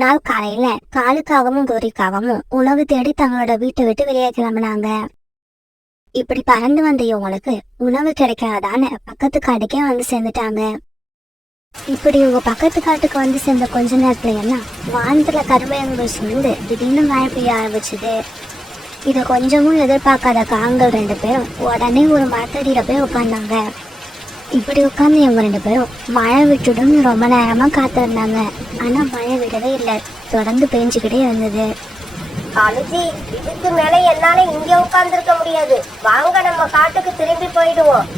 நாள் காலையில காலுக்காகவும் கோரிக்காகவும் உணவு தேடி தங்களோட வீட்டை விட்டு வெளியே கிளம்பினாங்க. இப்படி பறந்து வந்த இவங்களுக்கு உணவு கிடைக்காதான்னு பக்கத்து காட்டுக்கே வந்து சேர்ந்துட்டாங்க. இப்படி இவங்க பக்கத்து காட்டுக்கு வந்து சேர்ந்த கொஞ்ச நேரத்துல எல்லாம் வானத்துல கருமையங்கள் சூழ்ந்து திடீர்னு மழை பெய்ய ஆரம்பிச்சுது. இதை கொஞ்சமும் எதிர்பார்க்காத காங்கள் 2 பேரும் உடனே ஒரு மரத்தடியில போய் உட்கார்ந்தாங்க. இப்படி உட்கார்ந்து இவங்க 2 பேரும் மழை விட்டுடும் ரொம்ப நேரமா காத்திருந்தாங்க. ஆனா மழை விடவே இல்லை, தொடர்ந்து பெஞ்சுக்கிட்டே இருந்தது. காலுஜி, இதுக்கு மேல என்னால இங்க உட்கார்ந்துருக்க முடியாது. வாங்க நம்ம காட்டுக்கு திரும்பி போயிடுவோம்.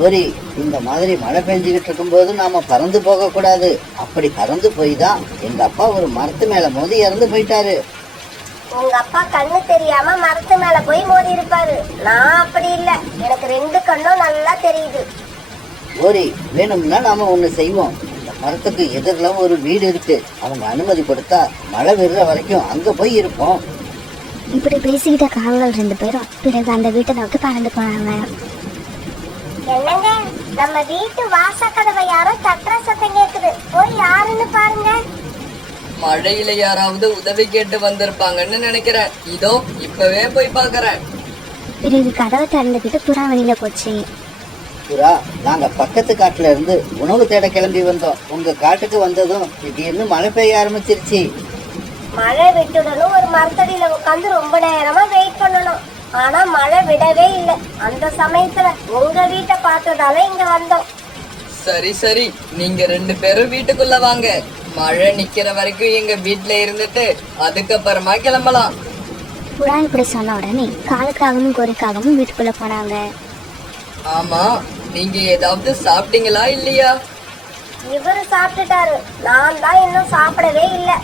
சரி, இந்த மாதிரி மழை பெஞ்சுக்கிட்டு இருக்கும்போது நாம பறந்து போக கூடாது. அப்படி பறந்து போய் தான் எங்க அப்பா ஒரு மரத்து மேல மோதி இறந்து போயிட்டாரு. உங்க அப்பா கண்ணு தெரியாம மரத்து மேல போய் மோதி இருப்பாரு. நான் அப்படி இல்ல, எனக்கு 2 கண்ணும் நல்லா தெரியுது. ஓரி, வேணும்னா நாம ஒண்ணு செய்வோம். இந்த மரத்துக்கு எதிரில ஒரு வீடு இருக்கு. அவங்க அனுமதி கொடுத்தா மழை விடுற வரைக்கும் அங்க போய் இருப்போம். இப்படி பேசிக்கிட்ட காங்கள் 2 பேரும் பிறகு அந்த வீட்டை நோக்கி பறந்து போனாங்க. என்னங்க, நம்ம வீட்டு வாசக்கதவை யாரோ தட்டுற சத்தம் கேக்குது. போய் யாருன்னு பாருங்க. மழையில யாராவது உதவி கேட்டு வந்திருப்பாங்கன்னு நினைக்கிறேன். இதோ இப்பவே போய் பாக்குறேன். பிறகு கதவை திறந்துக்கிட்டு புறா வெளியில போச்சு. புறா, நாங்க பக்கத்து காட்டுல இருந்து உணவு தேட கிளம்பி வந்தோம். உங்க காட்டுக்கு வந்ததும் திடீர்னு மழை பெய்ய ஆரம்பிச்சிருச்சு. மழை விட்டுடணும் ஒரு மரத்தடியில உட்காந்து ரொம்ப நேரமா வெயிட் பண்ணணும். ஆனா மழை விடவே இல்லை. அந்த சமயத்துல உங்க வீட்டை பார்த்ததால இங்க வந்தோம். சரி சரி, நீங்க 2 பேரும் வீட்டுக்குள்ள வாங்க. மழை நிக்கிற வரைக்கும் எங்க வீட்டுல இருந்துட்டு அதுக்கப்புறமா கிளம்பலாம். புறா இப்படி சொன்ன உடனே காலுக்காகவும் கோரிக்காகவும் வீட்டுக்குள்ள போனாங்க. ஆமா, நீங்க ஏதாவது சாப்பிட்டீங்களா இல்லையா? இவரு சாப்பிட்டுட்டாரு, நான் தான் இன்னும் சாப்பிடவே இல்லை.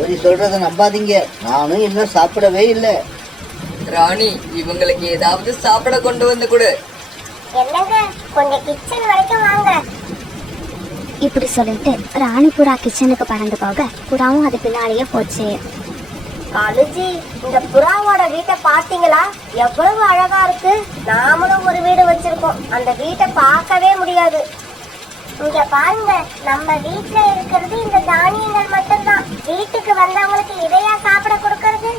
ஓரி சொல்றத நம்பாதீங்க, நானும் இன்னும் சாப்பிடவே இல்லை. ராணி, இவங்களுக்கு ஏதாவது சாப்பிட கொண்டு வந்து கொடு. என்னங்க, கொஞ்சம் கிச்சன் வரைக்கும் வாங்க. இப்படி சொல்லிட்டு ராணி புறா கிச்சனுக்கு பறந்து போக புறாவும் அது பின்னாலேயே போச்சு. காலுஜி, இந்த புறாவோட வீட்டை பாத்தீங்களா? எவ்வளவு அழகா இருக்கு. நாமளும் ஒரு வீடு வச்சிருக்கோம். அந்த வீட்டை பார்க்கவே முடியாது. இங்க பாருங்க, நம்ம வீட்டுல இருக்கிறது இந்த தானியங்கள் மட்டும்தான். வீட்டுக்கு வந்தவங்களுக்கு இதையா சாப்பிட கொடுக்கறது?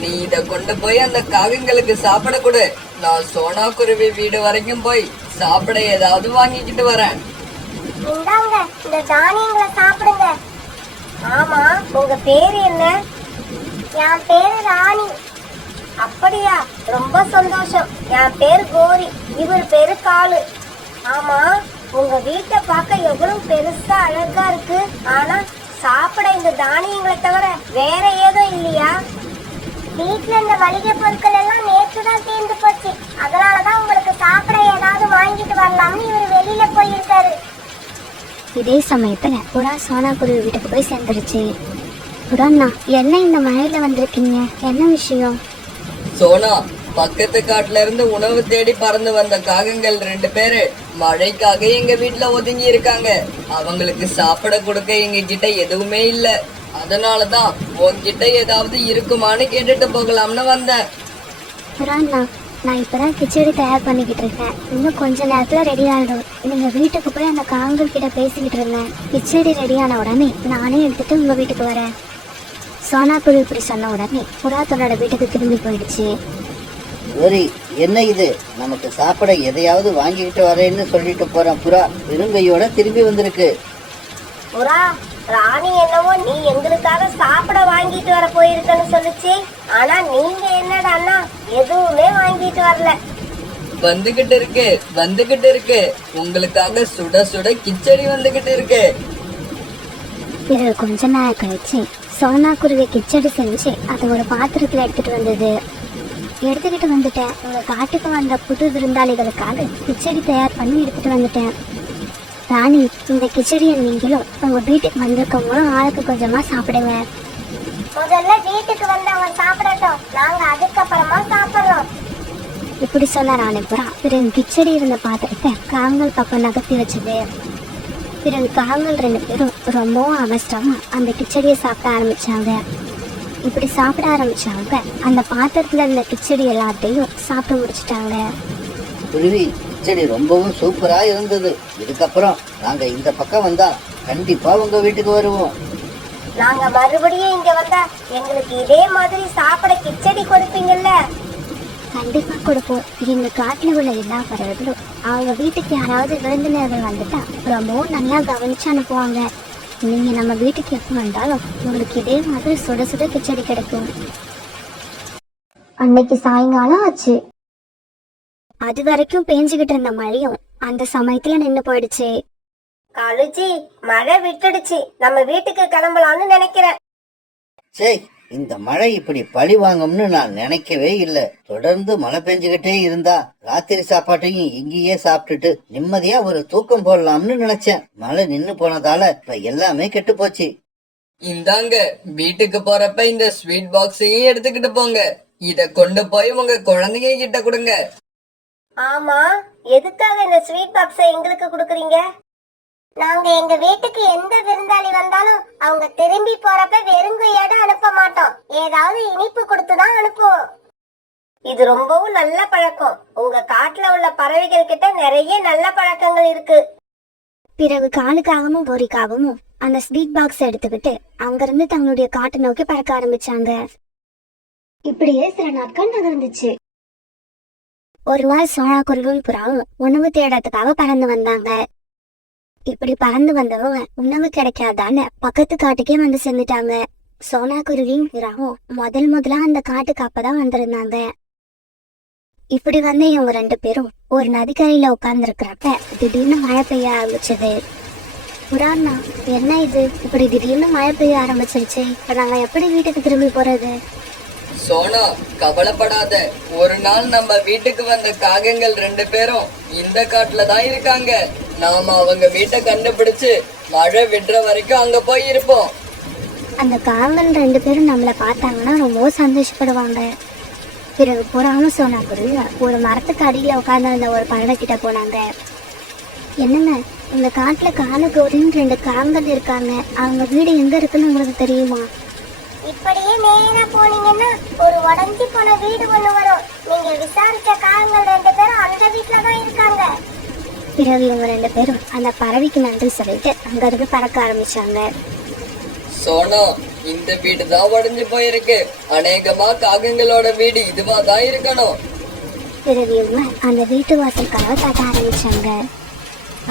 நீ இத கொண்டு போய் அந்த காகங்களுக்கு சாப்பிட கொடு. நான் சோனா குருவி வீடு வரைக்கும் போய் சாப்பிட ஏதாவது வாங்கிக்கிட்டு வரேன். இந்தாங்க, இந்த தானியங்களை சாப்பிடுங்க. ஆமா, உங்க பேரு என்ன? என் பேரு ராணி. அப்படியா, ரொம்ப சந்தோஷம். என் பேரு கோரி, இவர் பேரு காலு. ஆமா, உங்க வீட்டை பார்க்க எவ்வளவு பெருசா அழகா இருக்கு. ஆனா சாப்பிட இந்த தானியங்களை தவிர வேற ஏதோ இல்லையா? வீட்டுல இந்த மளிகை பொருட்கள் எல்லாம் நேற்றுதான் தீர்ந்து போச்சு. அதனாலதான் உங்களுக்கு சாப்பிட ஏதாவது வாங்கிட்டு வரலாம்னு இவர் வெளியில போயிருக்காரு. இதே சமயத்துல புறா சோனா குருவி வீட்டுக்கு போய் சேர்ந்துருச்சு. புறாண்ணா, என்ன இந்த மழையில வந்திருக்கீங்க? என்ன விஷயம்? சோனா, பக்கத்து காட்டுல இருந்து உணவு தேடி பறந்து வந்த காகங்கள் 2 பேரு மழைக்காக எங்க வீட்டுல ஒதுங்கி இருக்காங்க. அவங்களுக்கு சாப்பிட கொடுக்க எங்க கிட்ட எதுவுமே இல்ல. அதனாலதான் உன்கிட்ட ஏதாவது இருக்குமான்னு கேட்டுட்டு போகலாம்னு வந்தேன். புறாண்ணா, நான் இப்பதான் கிச்சடி தயார் பண்ணிக்கிட்டு இருக்கேன். இன்னும் கொஞ்ச நேரத்துல ரெடி ஆயிடும். நீங்க வீட்டுக்கு போய் அந்த காங்கள் கிட்ட பேசிக்கிட்டு இருந்தேன். கிச்சடி ரெடியான உடனே நானே எடுத்துட்டு உங்க வீட்டுக்கு வரேன். சோனா குருவி இப்படி சொன்ன உடனே புறா தன்னோட வீட்டுக்கு திரும்பி போயிடுச்சு. ஓரி, என்ன இது? நமக்கு சாப்பிட எதையாவது வாங்கிக்கிட்டு வரேன்னு சொல்லிட்டு போறேன். புறா பெருங்கையோட திரும்பி வந்திருக்கு. புறா, ராணி என்னவோ நீ எங்களுக்காக சாப்பிட வாங்கிட்டு வர போயிருக்கன்னு சொல்லுச்சு. ஆனா நீங்க என்னடான்னா எதுவுமே வாங்கிட்டு வரல. வந்துகிட்டு இருக்கு. உங்களுக்காக சுட சுட கிச்சடி வந்துகிட்டு இருக்கு. பிறகு கொஞ்ச நேரம் கழிச்சு சோனா குருவி கிச்சடி செஞ்சு அதை ஒரு பாத்திரத்துல எடுத்துக்கிட்டு வந்துட்டேன். உங்க காட்டுக்கு வந்த புது விருந்தாளிகளுக்காக கிச்சடி தயார் பண்ணி எடுத்துட்டு வந்துட்டேன். ராணி, இந்த கிச்சடியை நீங்களும் உங்க வீட்டுக்கு வந்திருக்கவங்களும் ஆளுக்கு கொஞ்சமா சாப்பிடுங்க. முதல்ல வீட்டுக்கு வந்தவங்க சாப்பிடட்டும், நாங்க அதுக்கப்புறமா சாப்பிடுறோம். இப்படி சொன்ன ராணி புறா பிறகு கிச்சடி இருந்த பாத்திரத்தை காங்கள் பக்கம் நகர்த்தி வச்சது. பிறகு காங்கள் 2 பேரும் ரொம்பவும் அவசரமா அந்த கிச்சடியை சாப்பிட ஆரம்பிச்சாங்க. இப்படி சாப்பிட ஆரம்பிச்சவங்க அந்த பாத்திரத்துல இருந்த கிச்சடி எல்லாத்தையும் சாப்பிட்டு முடிச்சிட்டாங்க. குருவி, கிச்சடி ரொம்பவும் சூப்பரா இருந்தது. இதுக்கப்புறம் நாங்க இந்த பக்கம் வந்தா கண்டிப்பா உங்க வீட்டுக்கு வருவோம். நாங்க மறுபடியும் இங்க வந்தா எங்களுக்கு இதே மாதிரி சாப்பிட கிச்சடி கொடுப்பீங்கல்ல? கண்டிப்பா கொடுப்போம். எங்க காட்டுல உள்ள எல்லா பறவைகளும் அவங்க வீட்டுக்கு யாராவது விருந்தினர்கள் வந்துட்டா ரொம்பவும் நல்லா கவனிச்சு அனுப்புவாங்க. நீங்க நம்ம வீட்டுக்கு எப்ப வந்தாலும் உங்களுக்கு இதே மாதிரி சுட சுட கிச்சடி கிடைக்கும். அன்னைக்கு சாயங்காலம் ஆச்சு. அது வரைக்கும் பேஞ்சுகிட்டு இருந்த மழையும் அந்த சமயத்துல நின்னு போயிடுச்சு. காலுஜி, மழை விட்டுடுச்சு. நம்ம வீட்டுக்கு கிளம்பலாம்னு நினைக்கிறேன். சே, இந்த மழை இப்படி பழி வாங்கும்னு நான் நினைக்கவே இல்லை. தொடர்ந்து மழை பெஞ்சுக்கிட்டே இருந்தா ராத்திரி சாப்பாட்டையும் இங்கேயே சாப்பிட்டுட்டு நிம்மதியா ஒரு தூக்கம் போடலாம்னு நினைச்சேன். மழை நின்னு போனதால இப்ப எல்லாமே கெட்டு போச்சு. இந்தாங்க, வீட்டுக்கு போறப்ப இந்த ஸ்வீட் பாக்ஸையும் எடுத்துக்கிட்டு போங்க. இத கொண்டு போய் உங்க குழந்தைங்க கிட்ட கொடுங்க. ஆமா, எதுக்காக இந்த ஸ்வீட் பாக்ஸை எங்களுக்கு கொடுக்குறீங்க? நாங்க எங்க வீட்டுக்கு எந்த விருந்தாளி வந்தாலும் அவங்க திரும்பி போறப்ப வெறுங்கையோட அனுப்ப மாட்டோம். ஏதாவது இனிப்பு கொடுத்துதான் அனுப்புவோம். இது ரொம்பவும் நல்ல பழக்கம். உங்க காட்டுல உள்ள பறவைகள் கிட்ட நிறைய நல்ல பழக்கங்கள் இருக்கு. பிறகு காலுக்காகவும் கோரிக்காகவும் அந்த ஸ்வீட் பாக்ஸ் எடுத்துக்கிட்டு அங்கிருந்து தங்களுடைய காட்டை நோக்கி பறக்க ஆரம்பிச்சாங்க. இப்படியே சில நாட்கள் நகர்ந்துச்சு. ஒரு நாள் சோனா குருவியும் புறாவும் உணவு தேடத்துக்காக பறந்து வந்தாங்க. இப்படி பறந்து வந்தவங்க உணவு கிடைக்காதான்னு பக்கத்து காட்டுக்கே வந்து சேர்ந்துட்டாங்க. சோனா குருவியும் புறாவும் முதலா அந்த காட்டுக்கு அப்பதான் வந்திருந்தாங்க. இப்படி வந்து இவங்க 2 பேரும் ஒரு நதிக்கரையில உட்கார்ந்து இருக்கிறப்ப திடீர்னு மழை பெய்ய ஆரம்பிச்சது. புறாண்ணா, என்ன இது இப்படி திடீர்னு மழை பெய்ய ஆரம்பிச்சிருச்சு? இப்ப நாங்க எப்படி வீட்டுக்கு திரும்பி போறது? சோனா, கவலைப்படாத. ஒரு நாள் நம்ம வீட்டுக்கு வந்த காகங்கள் 2 பேரும் இந்த காட்டுல தான் இருக்காங்க. நாம அவங்க வீட்டை கண்டுபிடிச்சு மழை விடுற வரைக்கும் அங்க போய் இருப்போம். அந்த காகங்கள் 2 பேரும் நம்மளை பார்த்தாங்கன்னா ரொம்ப சந்தோஷப்படுவாங்க. பிறகு புறாவும் சோனா குருவி ஒரு மரத்துக்கு அடியில உட்கார்ந்து ஒரு பறவை கிட்ட போனாங்க. என்னங்க, இந்த காட்டுல காலகோரியும் 2 காகங்கள் இருக்காங்க. அவங்க வீடு எங்க இருக்குன்னு உங்களுக்கு தெரியுமா? இப்படியே நேரா போனீங்கன்னா ஒரு உடஞ்சி போன வீடு ஒண்ணு வரும். நீங்க விசாரிச்ச காகங்கள் 2 பேரும் அந்த வீட்டுலதான் இருக்காங்க. பிறகு இவங்க 2 பேரும் அந்த பறவைக்கு நன்றி சொல்லிட்டு அங்க இருந்து பறக்க ஆரம்பிச்சாங்க. சோனா, இந்த வீடு தான் உடைஞ்சு போயிருக்கு. அநேகமா காகங்களோட வீடு இதுவா தான் இருக்கணும். பிறகு இவங்க அந்த வீட்டு வாசலுக்காக தட்ட ஆரம்பிச்சாங்க.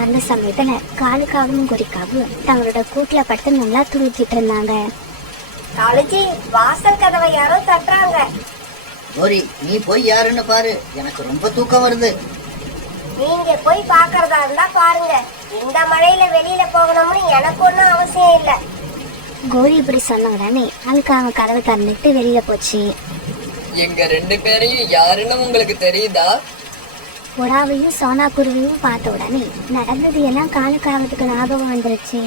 அந்த சமயத்துல காலுக்காகவும் குறிக்காகவும் தங்களோட கூட்டுல படுத்து நல்லா தூங்கிட்டு இருந்தாங்க. காலுஜி, வாசல் கதவை யாரோ தட்டுறாங்க. கோரி, நீ போய் யாருன்னு பாரு. எனக்கு ரொம்ப தூக்கம் வருது. நீங்க போய் பாக்குறதா இருந்தா பாருங்க. இந்த மழையில வெளியில போகணும்னு எனக்கு ஒண்ணும் அவசியம் இல்ல. கோரி இப்படி சொன்ன உடனே காலுக்காக கதவை திறந்துட்டு வெளியில போச்சு. எங்க 2 பேரையும் யாருன்னு உங்களுக்கு தெரியுதா? புறாவையும் சோனா குருவியும் பார்த்த உடனே நடந்தது எல்லாம் காலுக்காகத்துக்கு ஞாபகம் வந்துருச்சு.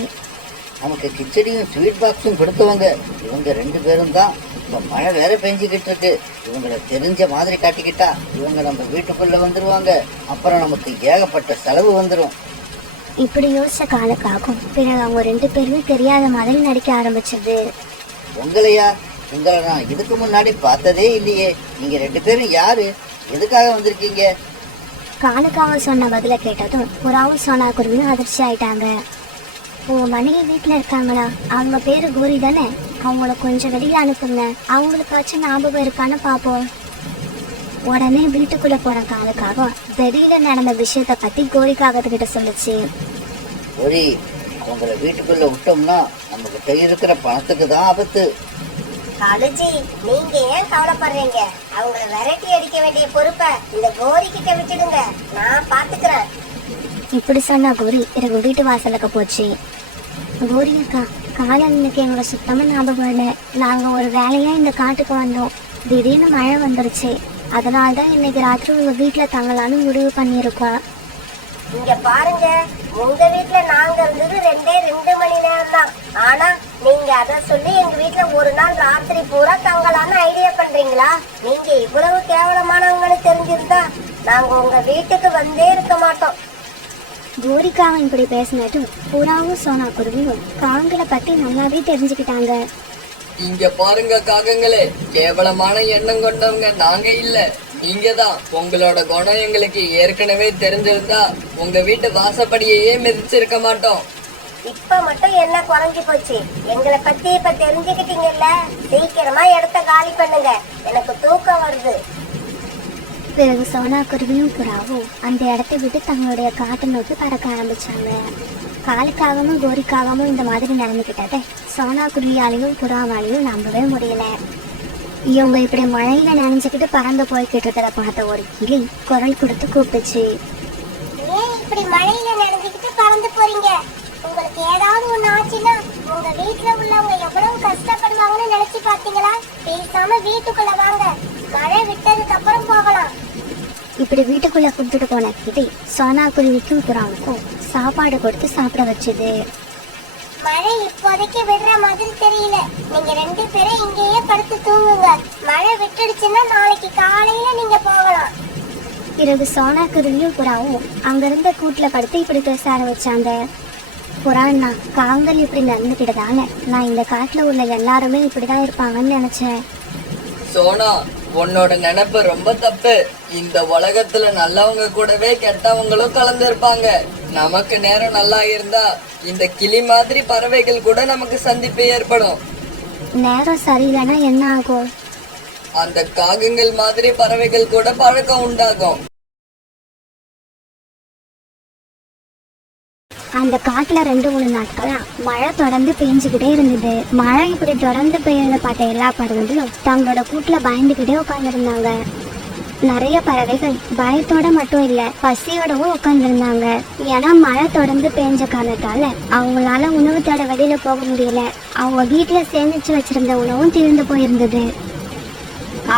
நமக்கு கிச்சடியும் ஸ்வீட் பாக்ஸும் கொடுத்தவங்க இவங்க 2 பேரும் தான். இப்ப மழை வேற பெஞ்சுக்கிட்டு இருக்கு. இவங்களை தெரிஞ்ச மாதிரி காட்டிக்கிட்டா இவங்க நம்ம வீட்டுக்குள்ள வந்துருவாங்க. அப்புறம் நமக்கு ஏகப்பட்ட செலவு வந்துடும். இப்படி யோசிச்ச காலுக்காகும் பிறகு அவங்க 2 பேருமே தெரியாத மாதிரி நடிக்க ஆரம்பிச்சது. உங்களையா? உங்களை நான் இதுக்கு முன்னாடி பார்த்ததே இல்லையே. நீங்க 2 பேரும் யாரு? எதுக்காக வந்திருக்கீங்க? காலுக்காக சொன்ன பதில கேட்டதும் புறாவும் சோனா குருவியும் அதிர்ச்சி ஆயிட்டாங்க. உங்க மனைவி வீட்டுல இருக்காங்களா? அவங்க பேரு கோரி தானே? அவங்கள கொஞ்சம் வெளியில அனுப்புங்க. அவங்களுக்காச்சும் ஞாபகம் இருக்கான்னு பாப்போம். உடனே வீட்டுக்குள்ள போன காலுக்காக வெளியில நடந்த விஷயத்த பத்தி கோரிக்காகத்துக்கிட்ட சொல்லுச்சு. கோரி, அவங்கள வீட்டுக்குள்ள விட்டோம்னா நம்ம கிட்ட இருக்கிற பணத்துக்கு தான் ஆபத்து. காலுஜி, நீங்க ஏன் கவலைப்படுறீங்க? அவங்கள விரட்டி அடிக்க வேண்டிய பொறுப்பை இந்த கோரி கிட்ட விட்டுடுங்க. நான் பாத்துக்கிறேன். இப்படி சொன்னா கோரி பிறகு வீட்டு வாசலுக்கு போச்சு. கோரி அக்கா, காலை இன்னைக்கு எங்களை சுத்தமா ஞாபகம் இல்லை. நாங்க ஒரு வேலையா இந்த காட்டுக்கு வந்தோம். திடீர்னு மழை வந்துருச்சு. அதனால்தான் இன்னைக்கு ராத்திரி உங்க வீட்டுல தங்கலான்னு முடிவு பண்ணியிருக்கோம். இங்க பாருங்க, உங்க வீட்டுல நாங்க இருந்தது 2 மணி நேரம் தான். ஆனா நீங்க அத சொல்லி எங்க வீட்டுல ஒரு நாள் ராத்திரி பூரா தங்கலான்னு ஐடியா பண்றீங்களா? நீங்க இவ்வளவு கேவலமானவங்கன்னு தெரிஞ்சிருந்தா நாங்க உங்க வீட்டுக்கு வந்தே இருக்க மாட்டோம். கோரிக்காக இப்படி பேசினட்டும் புறாவும் சோனா குருவியும் காங்களை பத்தி நல்லாவே தெரிஞ்சுக்கிட்டாங்க. இங்க பாருங்க காகங்களே, கேவலமான எண்ணம் கொண்டவங்க நாங்க இல்ல, நீங்க தான். உங்களோட குணம் எங்களுக்கு ஏற்கனவே தெரிஞ்சிருந்தா உங்க வீட்டு வாசப்படியையே மிதிச்சிருக்க மாட்டோம். இப்ப மட்டும் என்ன குறைஞ்சு போச்சு? எங்களை பத்தி இப்ப தெரிஞ்சுக்கிட்டீங்கல்ல, சீக்கிரமா இடத்த காலி பண்ணுங்க, எனக்கு தூக்கம் வருது. பிறகு சோனா குருவியும் புறாவும் அந்த இடத்தை விட்டு தங்களுடைய காட்டை நோக்கி பறக்க ஆரம்பிச்சாங்க. காலுக்காகவும் கோரிக்காகவும் இந்த மாதிரி நடந்துக்கிட்டதை சோனா குருவியாலையும் புறாவாலையும் நம்பவே முடியல. இவங்க இப்படி மழையில நனைஞ்சுக்கிட்டு பறந்து போய்கிட்டு இருக்கிறத பார்த்த ஒரு கிளி குரல் கொடுத்து கூப்பிட்டுச்சு. ஏன் இப்படி மழையில நனைஞ்சுக்கிட்டு பறந்து போறீங்க? உங்களுக்கு ஏதாவது ஒண்ணு ஆச்சுன்னா உங்க வீட்டுல உள்ளவங்க எவ்வளவு கஷ்டப்படுவாங்கன்னு நினைச்சு பாத்தீங்களா? பேசாம வீட்டுக்குள்ள வாங்க, மழை விட்டதுக்கு அப்புறம் போகலாம். இப்படி வீட்டுக்குள்ள கூப்பிட்டு போன கிளி சோனா குருவிக்கும் புறாவுக்கும் சாப்பாடு கொடுத்து சாப்பிட வச்சுது. மழை இப்போதைக்கு விடுற மாதிரி தெரியல, நீங்க 2 பேரும் இங்கேயே படுத்து தூங்குங்க. மழை விட்டுடுச்சுன்னா நாளைக்கு காலையில நீங்க போகலாம். பிறகு சோனா குருவியும் புறாவும் அங்கிருந்த கூட்டுல படுத்து இப்படி பேச ஆரம்பிச்சாங்க. புறாண்ணா, காங்கள் இப்படி நடந்துக்கிட்டதால நான் இந்த காட்டுல உள்ள எல்லாருமே இப்படிதான் இருப்பாங்கன்னு நினைச்சேன். சோனா, உன்னோட நினைப்பு ரொம்ப தப்பு. இந்த உலகத்துல நல்லவங்க கூடவே கெட்டவங்களும் கலந்து இருப்பாங்க. நமக்கு நேரம் நல்லா இருந்தா இந்த கிளி மாதிரி பறவைகள் கூட நமக்கு சந்திப்பு ஏற்படும். நேரம் சரியில்லைன்னா என்ன ஆகும்? அந்த காகங்கள் மாதிரி பறவைகள் கூட பழக்கம் உண்டாகும். அந்த காட்டுல 2-3 நாட்களா மழை தொடர்ந்து பெஞ்சுக்கிட்டே இருந்தது. மழை இப்படி தொடர்ந்து பெய்யறத பார்த்த எல்லா பறவைகளும் தங்களோட கூட்டுல பயந்துகிட்டே உட்காந்துருந்தாங்க. நிறைய பறவைகள் பயத்தோட மட்டும் இல்ல, பசியோடவும் உட்காந்துருந்தாங்க. ஏன்னா மழை தொடர்ந்து பெஞ்ச காரணத்தால அவங்களால உணவு தேட வெளியில போக முடியல. அவங்க வீட்டுல சேமிச்சு வச்சிருந்த உணவும் தீர்ந்து போயிருந்தது.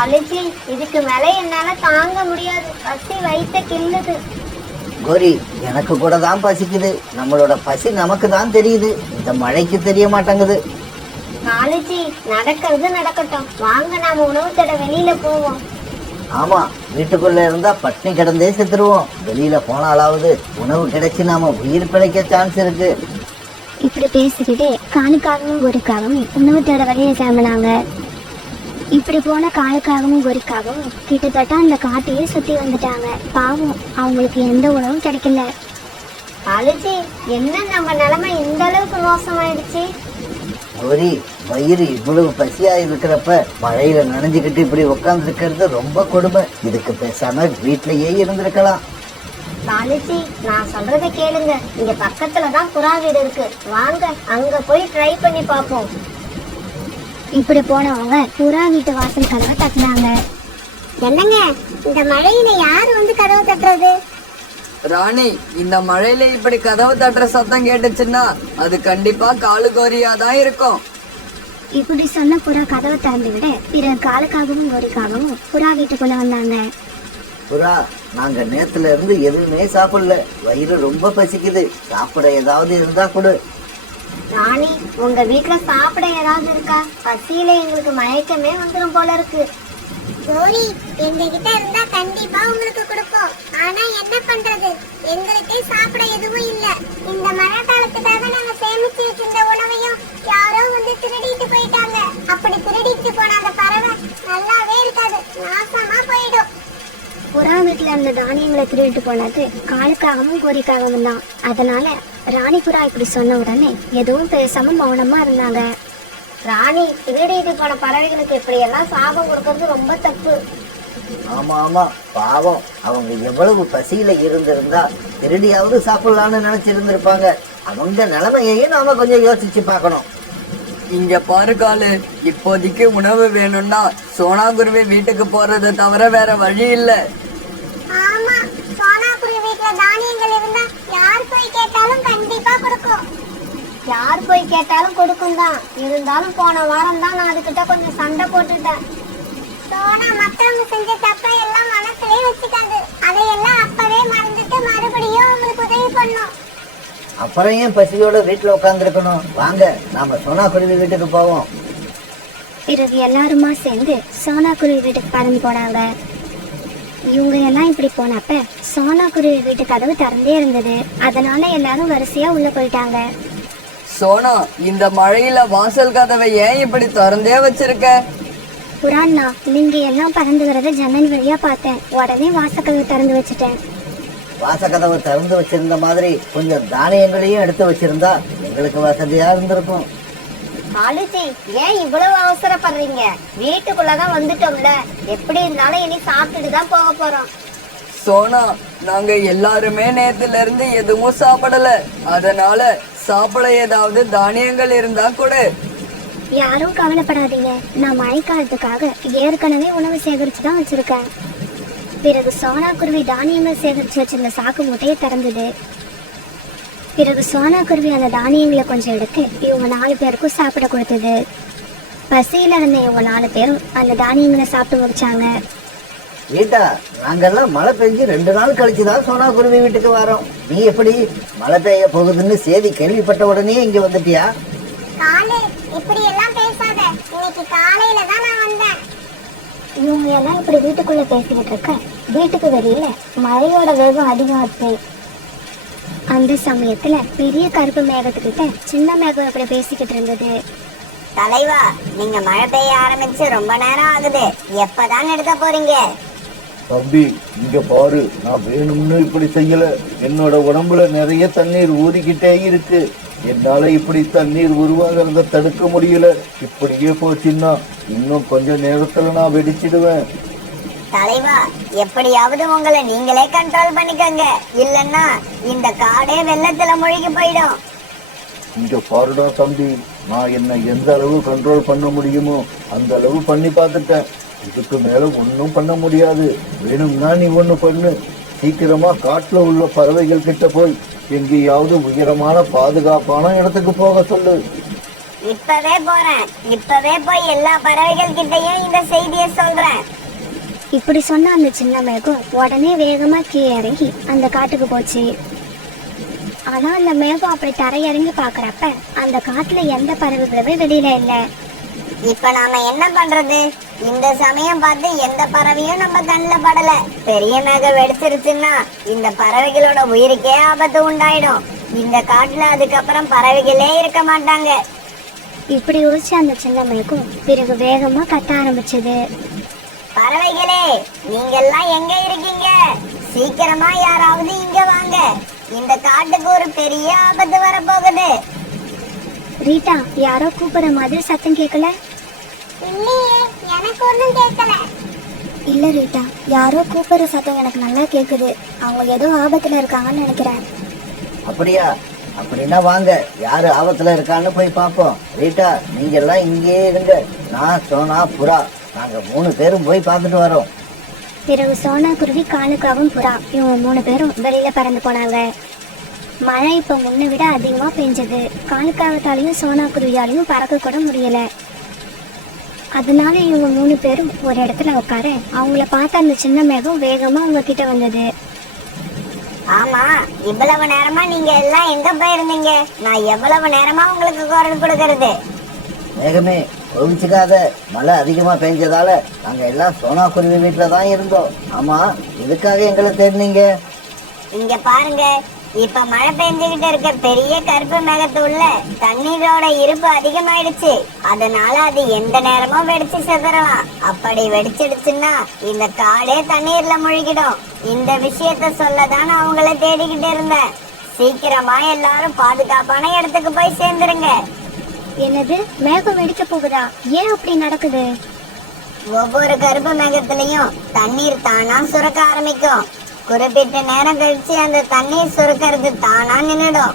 அழுச்சி, இதுக்கு மேல என்னால தாங்க முடியாது, பசி வயித்த கிள்ளுது. கோரி, எனக்கு கூட தான் பசிக்குது. நம்மளோட பசி நமக்கு தான் தெரியுது, இந்த மழைக்கு தெரிய மாட்டேங்குது. அழுச்சி, நடக்கிறது நடக்கட்டும், வாங்க நாம உணவு தேட வெளியில போவோம். ஆமா, வீட்டுக்குள்ள இருந்தா பட்டினி கிடந்தே செத்துருவோம். வெளியில போனாலாவது உணவு கிடைச்சி நாம உயிர் பிழைக்க சான்ஸ் இருக்கு. இப்படி பேசிக்கிட்டே காலுக்காகவும் கோரிக்காகவும் உணவு தேட வெளியே கிளம்பினாங்க. இப்படி போன காலுக்காகவும் கோரிக்காகவும் கிட்டத்தட்ட அந்த காட்டையே சுத்தி வந்துட்டாங்க. பாவம், அவங்களுக்கு எந்த உணவும் கிடைக்கல. அழுச்சி, என்ன நம்ம நிலைமை இந்த அளவுக்கு மோசமாயிடுச்சு? கோரி, வயிறு இவ்வளவு பசியா இருக்கிறப்ப மழையில நனைஞ்சுக்கிட்டு இப்படி உட்கார்ந்து இருக்கிறது ரொம்ப கொடுமை. இதுக்கு பேசாம வீட்லயே இருந்திருக்கலாம். அழுச்சி, நான் சொல்றத கேளுங்க, இங்க பக்கத்துலதான் புறா வீடு இருக்கு, வாங்க அங்க போய் ட்ரை பண்ணி பார்ப்போம். இப்படி போனவங்க புறா வீட்டு வாசல் கதவை தட்டினாங்க. என்னங்க, இந்த மழையில யாரு வந்து கதவு தட்டுறது? ராணி, இந்த மழையில இப்படி கதவு தட்டுற சத்தம் கேட்டுச்சுன்னா அது கண்டிப்பா காலுகோரியா தான் இருக்கும். இப்படி சொன்ன புறா கதவை திறந்து விட பிறகு காலுக்காகவும் கோரிக்காகவும் புறா வீட்டுக்குள்ள வந்தாங்க. புறா, நாங்க நேத்துல இருந்து எதுவுமே சாப்பிடல, வயிறு ரொம்ப பசிக்குது, சாப்பிட ஏதாவது இருந்தா கொடு. ராணி, உங்க வீட்டுல சாப்பிட ஏதாவது இருக்கா? பசியில எங்களுக்கு மயக்கமே வந்துடும் போல இருக்கு. கோரி, எங்க கிட்ட இருந்தா கண்டிப்பா உங்களுக்கு கொடுப்போம். ஆனா என்ன பண்றது, எங்களுக்கே சாப்பிட எதுவும் இல்ல. இந்த மழை காலத்துக்காக நாங்க சேமிச்சு வச்சிருந்த உணவையும் யாரோ வந்து திருடிட்டு போயிட்டாங்க. அப்படி திருடிட்டு போன அந்த பறவை நல்லாவே இருக்காது, நாசமா போயிடும். புறா வீட்டுல இருந்த தானியங்களை திருடிட்டு போனது காலுக்காகவும் கோரிக்காகவும் தான். அதனால ராணி புறா இப்படி சொன்ன உடனே எதுவும் பேசாம மௌனமா இருந்தாங்க. ராணி, திருடிட்டு போன பறவைகளுக்கு இப்படி எல்லாம் சாபம் கொடுக்கறது ரொம்ப தப்பு. ஆமா ஆமா, பாவம், அவங்க எவ்வளவு பசியில இருந்திருந்தா திருடியாவது சாப்பிடலான்னு நினைச்சிருந்திருப்பாங்க. அவங்க நிலைமையையும் நாம கொஞ்சம் யோசிச்சு பார்க்கணும். இங்க பாரு காலு, இப்போதைக்கு உணவு வேணும்னா சோனா குருவி வீட்டுக்கு போறதை தவிர வேற வழி இல்ல. ஆமா, சோனாபுரி வீட்டுல தானியங்கள் இருந்தா யார் போய் கேட்டாலும் கண்டிப்பா கொடுக்கும். யார் போய் கேட்டாலும் கொடுக்கும் தான். இருந்தாலும் போன வாரம் தான் நான் அதுகிட்ட கொஞ்சம் சண்டை போட்டுட்டேன். சோனா மத்தவங்க செஞ்ச தப்பை எல்லாம் மனசுலயே வச்சுக்காது, அதையெல்லாம் அப்பவே மறந்துட்டு மறுபடியும் உங்களுக்கு உதவி பண்ணும். அப்புறம் ஏன் பசியோட வீட்டுல உட்கார்ந்துருக்கணும்? வாங்க, நாம சோனா குருவி வீட்டுக்கு போவோம். பிறகு எல்லாருமா சேர்ந்து சோனா குருவி வீட்டுக்கு பறந்து போனாங்க. இவங்க எல்லாம் இப்படி போனப்ப சோனா குருவி வீட்டு கதவு திறந்தே இருந்தது. அதனால எல்லாரும் வரிசையா உள்ள போயிட்டாங்க. சோனா, இந்த மழையில வாசல் கதவை ஏன் இப்படி திறந்தே வச்சிருக்க? புறாண்ணா, நீங்க எல்லாம் பறந்து வரத ஜன்னல் வழியா பார்த்தேன், உடனே வாசக்கதவு திறந்து வச்சுட்டேன். வாசக்கதவை திறந்து வச்சிருந்த மாதிரி கொஞ்சம் தானியங்களையும் எடுத்து வச்சிருந்தா எங்களுக்கு வசதியா இருந்திருக்கும். காலுஜி, ஏன் இவ்வளவு அவசரப்படுறீங்க? வீட்டுக்குள்ளதான் வந்துட்டோம்ல, எப்படி இருந்தாலும் இனி சாப்பிட்டுட்டு தான் போக போறோம். சோனா, நாங்க எல்லாருமே நேத்துல இருந்து எதுவும் சாப்பிடல. அதனால சாப்பிட ஏதாவது தானியங்கள் இருந்தா கொடு. யாரும் கவலைப்படாதீங்க, நான் மழைக்காலத்துக்காக ஏற்கனவே உணவு சேகரிச்சு தான் வச்சிருக்கேன். பிறகு சோனா குருவி தானியங்கள் சேகரிச்சு வச்சிருந்த சாக்கு மூட்டையை திறந்தது. பிறகு சோனா குருவி அந்த தானியங்களை கொஞ்சம் எடுத்து இவங்க 4 பேருக்கும் சாப்பிட கொடுத்தது. பசியில இருந்த இவங்க 4 பேரும் அந்த தானியங்களை சாப்பிட்டு முடிச்சாங்க. வீட்டா, நாங்கெல்லாம் மழை பெஞ்சு 2 நாள் கழிச்சுதான் சோனா குருவி வீட்டுக்கு வரோம். நீ எப்படி மழை பெய்ய போகுதுன்னு செய்தி கேள்விப்பட்ட உடனே இங்க வந்துட்டியா? காலு, இப்படி எல்லாம் பேசாத. இன்னைக்கு காலையில தான் நான் வந்தேன். இவங்க எல்லாம் இப்படி வீட்டுக்குள்ள பேசிக்கிட்டு இருக்க வீட்டுக்கு வெளியில மழையோட வேகம் அதிகமாச்சு. அந்த சமயத்துல பெரிய கருப்பு மேகத்துக்கிட்ட சின்ன மேகம் இப்படி பேசிக்கிட்டு இருந்தது. தலைவா, நீங்க மழை பெய்ய ஆரம்பிச்சு ரொம்ப நேரம் ஆகுது. எப்பதான் நிறுத்த போறீங்க? தம்பி, இங்க பாரு, நான் வேணும்னு இப்படி செய்யல. என்னோட உடம்புல நிறைய தண்ணீர் ஊறிக்கிட்டே இருக்கு. என்னால இப்படி தண்ணீர் உருவாகிறத தடுக்க முடியல. இப்படியே போச்சுன்னா இன்னும் கொஞ்ச நேரத்துல நான் வெடிச்சிடுவேன். தலைவா, எப்படியாவது உங்களை நீங்களே கண்ட்ரோல் பண்ணிக்கங்க, இல்லன்னா இந்த காடே வெள்ளத்துல மூழ்கி போயிடும். இங்க பாருடா தம்பி, நான் என்ன எந்த அளவு கண்ட்ரோல் பண்ண முடியுமோ அந்த அளவு பண்ணி பார்த்துட்டேன். இதுக்கு மேல ஒன்றும் பண்ண முடியாது. வேணும்னா நீ ஒண்ணு பண்ணு. சீக்கிரமா காட்டுல உள்ள பறவைகள் கிட்ட போய் எங்கேயாவது உயரமான பாதுகாப்பான இடத்துக்கு போக சொல்லு. இப்பவே போறேன். இப்பவே போய் எல்லா பறவைகள் கிட்டயும் இந்த செய்தியை சொல்றேன். இப்படி சொன்ன அந்த சின்ன மேகம் உடனே வேகமா கீழே இறங்கி அந்த காட்டுக்கு போச்சு. ஆனா அந்த மேகம் அப்படி தரையிறங்கி பாக்குறப்ப அந்த காட்டுல எந்த பறவைகளுமே வெளியில இல்ல. இப்ப நாம என்ன பண்றது? இந்த சமயம் பார்த்து எந்த பறவையும் நம்ம கண்ணில் படல. பெரிய மேகம் வெடிச்சிருச்சுன்னா இந்த பறவைகளோட உயிருக்கே ஆபத்து உண்டாயிடும். இந்த காட்டுல அதுக்கப்புறம் பறவைகளே இருக்க மாட்டாங்க. இப்படி யோசிச்சு அந்த சின்ன மேகம் பிறகு வேகமா கத்த ஆரம்பிச்சது. பறவைகளே, நீங்க எல்லாம் எங்க இருக்கீங்க? சீக்கிரமா யாராவது இங்க வாங்க. இந்த காட்டுக்கு ஒரு பெரிய ஆபத்து வர போகுது. ரீட்டா, யாரோ கூப்பிடுற மாதிரி சத்தம் கேட்கல? இல்லையே, எனக்கு ஒண்ணும் கேட்கல. இல்ல ரீட்டா, யாரோ கூப்பிடுற சத்தம் எனக்கு நல்லா கேக்குது. அவங்க ஏதோ ஆபத்துல இருக்காங்கன்னு நினைக்கிறேன். அப்படியா? அப்படின்னா வாங்க, யாரு ஆபத்துல இருக்கான்னு போய் பார்ப்போம். ரீட்டா, நீங்க எல்லாம் இங்கேயே இருங்க. நான் சோனா புறா, நாங்க 3 பேரும் போய் பார்த்துட்டு வரோம். பிறகு சோனா குருவி, காலுக்காவும் புறா இவங்க 3 பேரும் வெளியில பறந்து போனாங்க. மழை இப்ப முன்ன விட அதிகமா பெஞ்சது. காலுக்காவத்தாலையும் சோனா குருவியாலையும் பறக்க கூட முடியல. அதனால இவங்க 3 பேரும் ஒரு இடத்துல உட்கார அவங்கள பார்த்த அந்த சின்ன மேகம் வேகமா அவங்க கிட்ட வந்தது. ஆமா, இவ்வளவு நேரமா நீங்க எல்லாம் எங்க போயிருந்தீங்க? நான் எவ்வளவு நேரமா உங்களுக்கு குரல் கொடுக்கறது? மேகமே, கோவிச்சுக்காத. மழை அதிகமா பெஞ்சதால நாங்க எல்லாம் சோனா குருவி வீட்டுல தான் இருந்தோம். ஆமா, இதுக்காக எங்களை தேடினீங்க? இங்க பாருங்க, இப்ப மழை பெஞ்சுகிட்டு இருக்க பெரிய கருப்பு மேகத்து உள்ள தண்ணீரோட இருப்பு அதிகமாயிடுச்சு. அதனால அது எந்த நேரமும் வெடிச்சு செதறலாம். அப்படி வெடிச்சிடுச்சுன்னா இந்த காடே தண்ணீர்ல முழுகிடும். இந்த விஷயத்த சொல்லதான் நான் உங்களை தேடிக்கிட்டு இருந்தேன். சீக்கிரமா எல்லாரும் பாதுகாப்பான இடத்துக்கு போய் சேர்ந்துருங்க. என்னது, மேகம் வெடிக்க போகுதா? ஏன் அப்படி நடக்குது? ஒவ்வொரு கருப்பு மேகத்திலையும் தண்ணீர் தானா சுரக்க ஆரம்பிக்கும். குறிப்பிட்ட நேரம் கழிச்சு அந்த தண்ணீர் சுரக்கிறது தானா நின்னுடும்.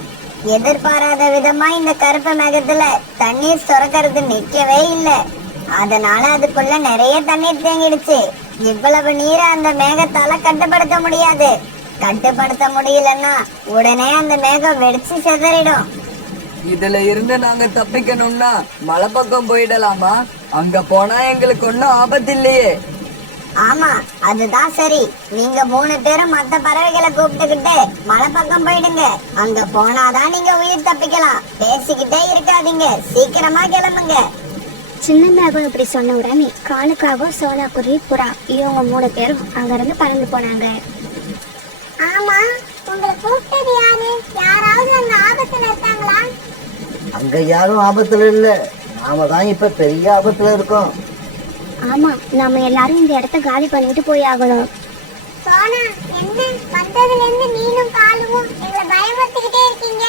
எதிர்பாராத விதமா இந்த கருப்பு மேகத்துல தண்ணீர் சுரக்கிறது நிக்கவே இல்லை. அதனால அதுக்குள்ள நிறைய தண்ணீர் தேங்கிடுச்சு. இவ்வளவு நீரை அந்த மேகத்தால கட்டுப்படுத்த முடியாது. கட்டுப்படுத்த முடியலன்னா உடனே அந்த மேகம் வெடிச்சு செதறிடும். இதுல இருந்து நாங்க தப்பிக்கணும்னா மலை பக்கம் போயிடலாமா? அங்க போனா எங்களுக்கு ஒன்னும் ஆபத்து இல்லையே. ஆமா, அதுதான் சரி. நீங்க 3 பேரும் மத்த பறவைகளை கூப்பிட்டுக்கிட்டு மலை பக்கம் போயிடுங்க. அங்க போனாதான் நீங்க உயிர் தப்பிக்கலாம். பேசிக்கிட்டே இருக்காதீங்க, சீக்கிரமா கிளம்புங்க. சின்ன மேகம் இப்படி சொன்ன உடனே காலுக்காகவும் சோனா குருவி, புறா இவங்க 3 பேரும் அங்கிருந்து பறந்து போனாங்க. ஆமா, உங்களை கூப்பிட்டது யாரு? யாராவது அந்த ஆபத்துல இருக்காங்களா? அங்க யாரும் ஆபத்துல இல்ல. நாம தான் இப்ப பெரிய ஆபத்துல இருக்கோம். ஆமா, நாம எல்லாரும் இந்த இடத்த காலி பண்ணிட்டு போய் ஆகணும். சோனா, என்ன வந்ததுல இருந்து நீனும் காலுவும் எங்களை பயமுறுத்திக்கிட்டே இருக்கீங்க?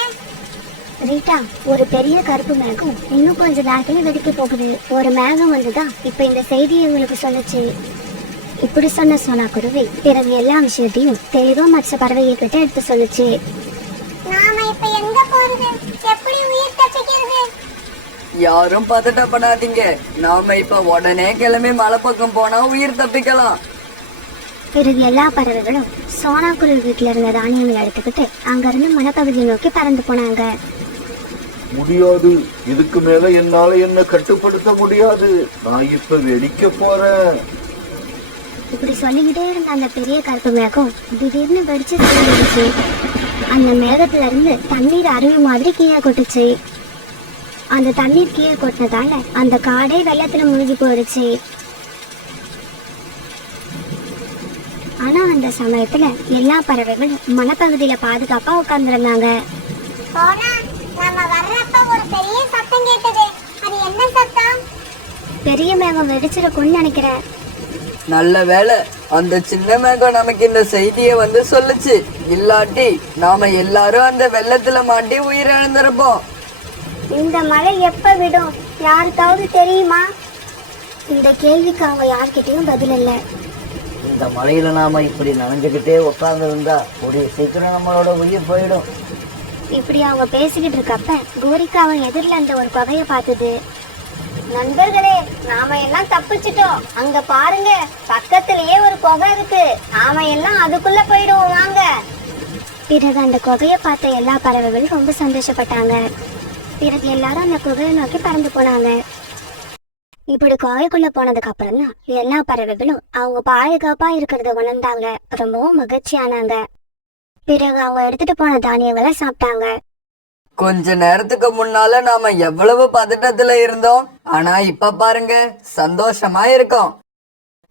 ரீட்டா, ஒரு பெரிய கருப்பு மேகம் இன்னும் கொஞ்ச நேரத்துல வெடிக்க போகுது. ஒரு மேகம் வந்துதான் இப்ப இந்த செய்தி எங்களுக்கு சொல்லுச்சு. இப்படி சொன்ன சோனா குருவி பிறகு எல்லா விஷயத்தையும் தெளிவா மற்ற பறவையை கிட்ட எடுத்து சொல்லுச்சு. நாம இப்ப எங்க போறது? எப்படி உயிர் தப்பிக்கிறது? யாரும் பதட்டப்படாதீங்க. நாம இப்ப உடனே கிளம்பி மலை பக்கம் போனா உயிர் தப்பிக்கலாம். பிறகு எல்லா பறவைகளும் சோனா குருவி வீட்டுல இருந்த தானியங்களை எடுத்துக்கிட்டு அங்கிருந்து மலைப்பகுதியை நோக்கி பறந்து போனாங்க. முடியாது, இதுக்கு மேல என்னால என்ன கட்டுப்படுத்த முடியாது. நான் இப்ப வெடிக்க போறேன். இப்படி சொல்லிக்கிட்டே இருந்த அந்த பெரிய கருப்பு மேகம் திடீர்னு வெடிச்சு தீர்ந்துச்சு. அந்த மேகத்துல இருந்து தண்ணீர் அருவி மாதிரி கீழே கொட்டுச்சு. அந்த தண்ணீர் கீழே கொட்டினதால அந்த காடே வெள்ளத்துல மூழ்கி போயிடுச்சு. ஆனா அந்த சமயத்துல எல்லா பறவைகளும் மலைப்பகுதியில பாதுகாப்பா உட்கார்ந்துருந்தாங்க. சோனா, நாம வர்றப்ப ஒரு பெரிய சத்தம் கேட்டது. அது என்ன சத்தம்? பெரிய மேகம் வெடிச்சிருக்கும்னு நினைக்கிறேன். நல்ல வேளை அந்த சின்ன மேகம் நமக்கு இந்த செய்தியை வந்து சொல்லுச்சு. இல்லாட்டி நாம எல்லாரும் அந்த வெள்ளத்துல மாட்டி உயிரிழந்திருப்போம். இந்த மழை எப்ப விடும்? யாருக்காவது தெரியுமா? இந்த கேள்விக்கு அவங்க யார்கிட்டயும் பதில் இல்ல. இந்த மழையில நாம இப்படி நனைஞ்சுக்கிட்டே உட்கார்ந்து இருந்தா கூடிய சீக்கிரம் நம்மளோட உயிர் போயிடும். இப்படி அவங்க பேசிக்கிட்டு இருக்கப்ப கோரிக்கா அவன் எதிரில் அந்த ஒரு குகையை பார்த்தது. நண்பர்களே, நாம எல்லாம் தப்பிச்சிட்டோம். அங்க பாருங்க, பக்கத்திலேயே ஒரு குகை இருக்கு. நாம எல்லாம் அதுக்குள்ள போயிடுவோம், வாங்க. பிறகு அந்த குகையை பார்த்த எல்லா பறவைகளும் ரொம்ப சந்தோஷப்பட்டாங்க. பிறகு எல்லாரும் அந்த குகையை நோக்கி பறந்து போனாங்க. இப்படி குகைக்குள்ள போனதுக்கு அப்புறம் தான் எல்லா பறவைகளும் அவங்க பாதுகாப்பா இருக்கிறத உணர்ந்தாங்க. ரொம்பவும் மகிழ்ச்சியானாங்க. பிறகு அவங்க எடுத்துட்டு போன தானியங்களை சாப்பிட்டாங்க. கொஞ்ச நேரத்துக்கு முன்னால நாம எவ்வளவு பதட்டத்துல இருந்தோம். ஆனா இப்ப பாருங்க, சந்தோஷமா இருக்கோம்.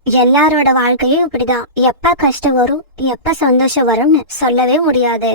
எல்லாரோட வாழ்க்கையும் இப்படிதான். எப்ப கஷ்டம் வரும், எப்ப சந்தோஷம் வரும்னு சொல்லவே முடியாது.